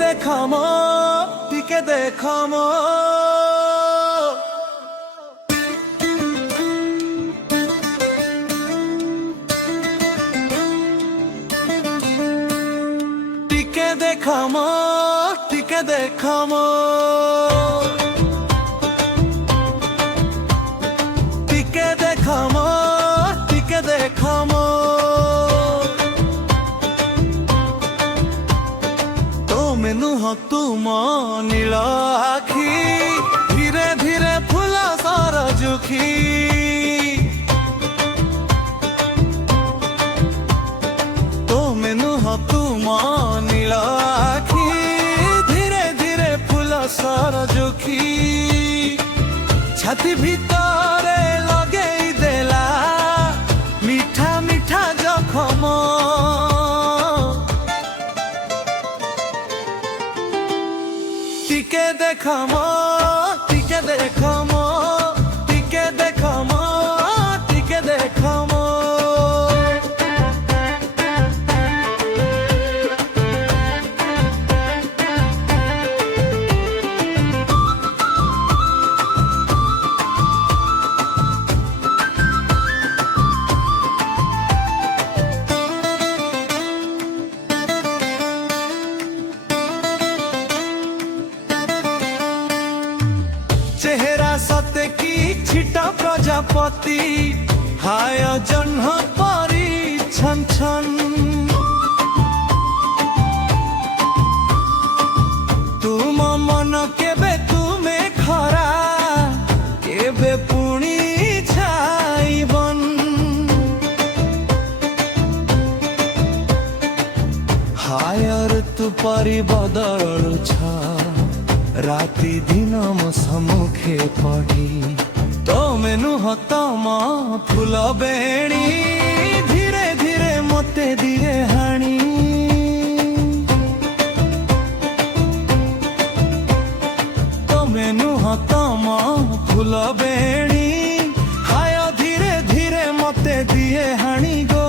দেখামো টিকে দেখামো টিকে দেখামো টিকে দেখামো টিকে দেখামো টিকে দেখামো তুমি নুহ তুম নীଳ ଆଖି ଧୀରେ ଧୀରେ ଫୁଲ ସରଜୁଖି তুমি নুহ তুম নীଳ ଆଖି ଧୀରେ ଧୀରେ ଫୁଲ ସରଜୁଖି ଛାତି ଭିତରେ ଲଗେଇ ଦେଲା ମିଠା ମିଠା ଜଖମ টিকে দেখামো টিকে দেখামো টিকে দেখামো টিকে দেখামো চেহারা সতে কি ছিটা প্রজাপতি হায় জহ্ন পরি ছন ছন তুম মন কেবে তুমে খরা কেবে পুଣି ছাইবন হায় ঋতু পরি বদলুছ রাতি দিন মো সম্মুখে পড়ি তুমি নুহ তম ফুল বেণী ধীরে ধীরে মতে দিয়ে হাণি তুমি নুহ তম ফুল বেণী হায় ধীরে ধীরে মতে দিয়ে হাণি গো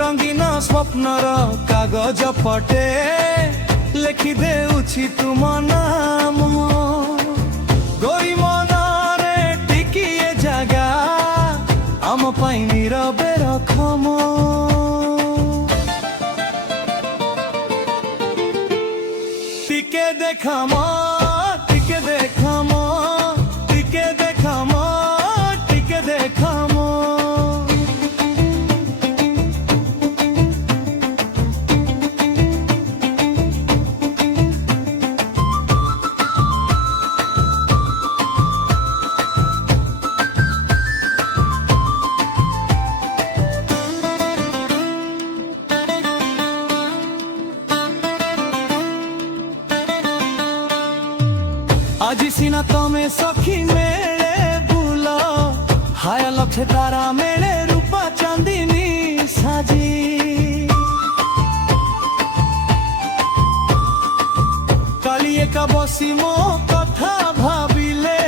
রঙিন স্বপ্নর কাগজ পটে লেখি দেউছি তুম নাম গই মনরে টিকিয়ে জাগা আম পাই নীরবে রখম টিকে দেখামো টিকে দেখামো টিকে দেখামো টিকে দেখামো আজি সিনা তমে সখী মেলে বুল হায় লক্ষে তারা মেলে রূপা চাঁদিনী সাজি কালি একা বসি মো কথা ভাবিলে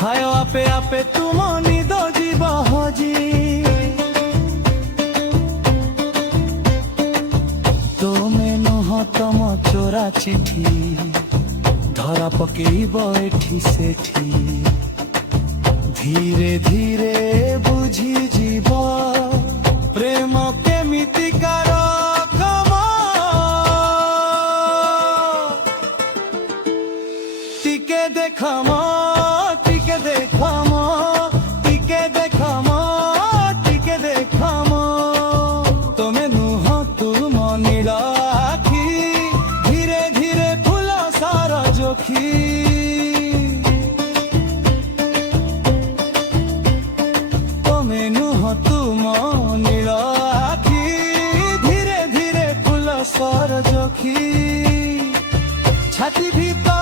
হায় আপে আপে তুম নিদ জীব হজি তুমি নুহ তম চোরা চিঠি ধরা পকেইব এঠি সেঠি ধীরে ধীরে বুঝি জীব প্রেম কেমিতিকার কম টিকে দেখামো টিকে দেখামো টিকে দেখামো টিকে দেখামো তুমি নুহ তুম নীଳ আখি ধীরে ধীরে ফুল সরজুখি তুমি নুহ তুম নীଳ আখি ধীরে ধীরে ফুল সরজুখি ছাতি ভিতর